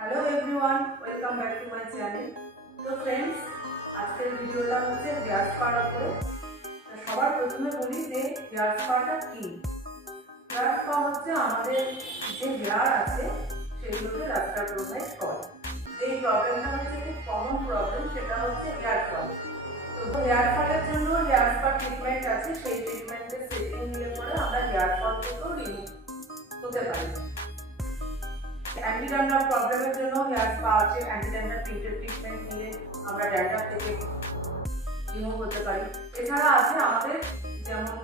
Hello everyone, welcome back to my channel. তো ফ্রেন্ডস, আজকের ভিডিওটা হচ্ছে হেয়ার স্পার উপরে। সবার প্রথমে বলি যে হেয়ার স্পাটা কি। হেয়ার স্পা হচ্ছে আমাদের যে হেয়ার আছে সেগুলোকে রাস্তা প্রোভাইড করে। এই প্রবলেমটা হচ্ছে খুব কমন প্রবলেম, সেটা হচ্ছে হেয়ার ফল। তো হেয়ার ফলের জন্য হেয়ার স্পা ট্রিটমেন্ট আছে, সেই ট্রিটমেন্টের সেটিং নিয়ে পরে আমরা হেয়ার ফল থেকেও রিমুভ হতে পারি। অ্যান্টি ড্যান্ড্রাফ প্রবলেমের জন্য হেয়ার স্পা আছে, অ্যান্টি ড্যান্ড্রাফ ট্রিটমেন্ট নিয়ে আমরা ড্যান্ড্রাফ থেকে রিমুভ হতে পারি। এছাড়া আছে আমাদের যেমন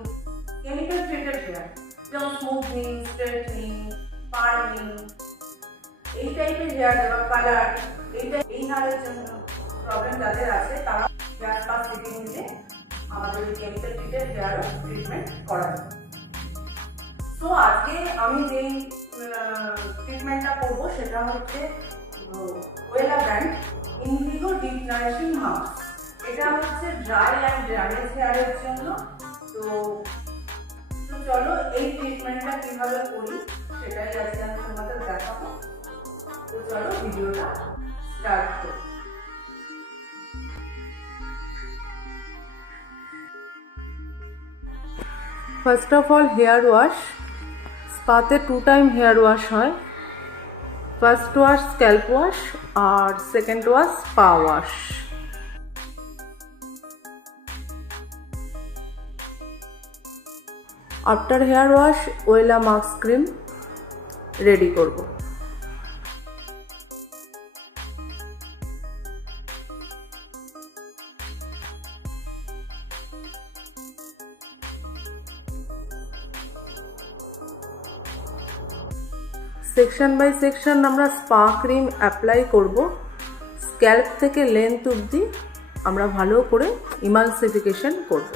কেমিক্যাল ট্রিটেড হেয়ার, যেমন স্মুথনিং, স্ট্রেটনিং, পার্লিং, এই টাইপের হেয়ার দেওয়া, কালার, এই হেয়ারের জন্য প্রবলেম যাদের আছে তারা হেয়ার স্পা সেটিং নিয়ে আমাদের এই কেমিক্যাল ট্রিটেড হেয়ারও ট্রিটমেন্ট করা যায়। তো আজকে আমি যেই ট্রিটমেন্টটা করব সেটা হচ্ছে Wella brand indigo deep nourishing mask. এটা হচ্ছে ড্রাই অ্যান্ড ড্যামেজ হেয়ারের জন্য। তো চলো এই ট্রিটমেন্টটা কিভাবে করি সেটাই আজকে আমি তোমাদের দেখাবো। তো চলো ভিডিওটা স্টার্ট করি। First of all hair wash. স্পাতে 2 টাইম হেয়ার ওয়াশ হয়। ফার্স্ট ওয়াশ স্ক্যাল্প ওয়াশ আর second wash spa wash. After hair wash Wella mask cream ready করব। সেকশন বাই সেকশন আমরা স্পা ক্রিম অ্যাপ্লাই করব। স্ক্যাল্প থেকে length অবধি আমরা ভালো করে ইমালসিফিকেশন করব।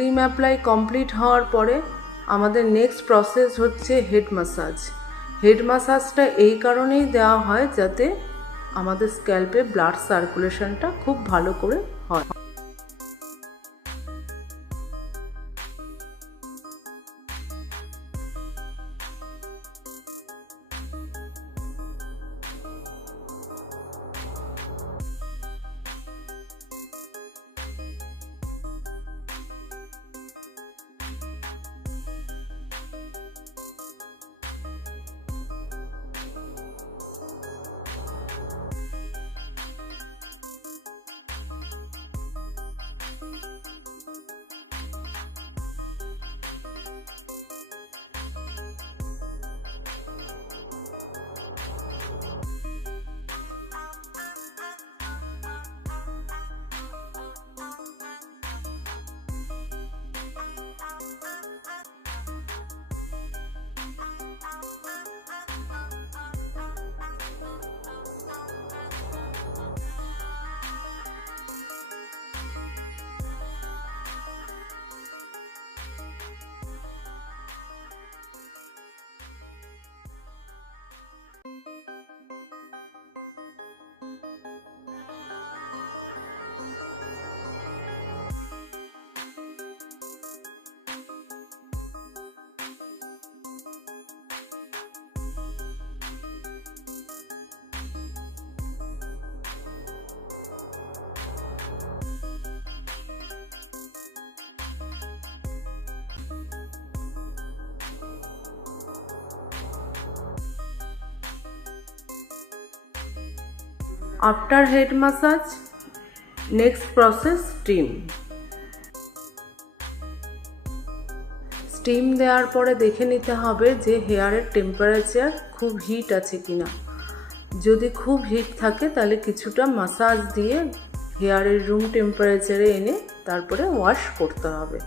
ক্রিম অ্যাপ্লাই কমপ্লিট হওয়ার পরে আমাদের নেক্সট প্রসেস হচ্ছে হেড ম্যাসাজ। হেড ম্যাসাজটা এই কারণেই দেওয়া হয় যাতে আমাদের স্ক্যাল্পে ব্লাড সার্কুলেশনটা খুব ভালো করে হয়। After head massage, next process steam. Steam দেওয়ার পরে দেখে নিতে হবে যে হেয়ারের টেম্পারেচার খুব হিট আছে কিনা। যদি খুব হিট থাকে তাহলে কিছুটা মাসাজ দিয়ে হেয়ারের রুম টেম্পারেচারে এনে তারপরে ওয়াশ করতে হবে।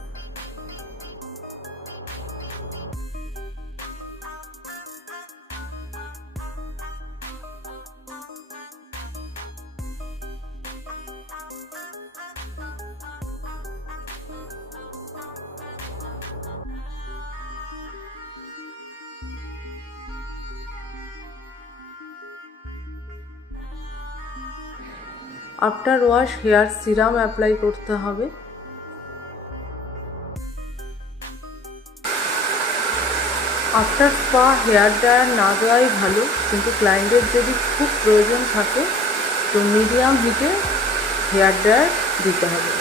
After wash hair serum apply করতে হবে। আফটার স্পা হেয়ার ড্রায়ার না দেওয়াই ভালো, কিন্তু ক্লায়েন্টের যদি খুব প্রয়োজন থাকে তো মিডিয়াম হিটে হেয়ার ড্রায়ার দিতে হবে।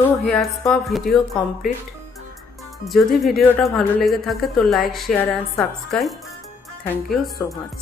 So hair spa video complete. যদি ভিডিওটা ভালো লেগে থাকে তো like, share and subscribe. Thank you so much.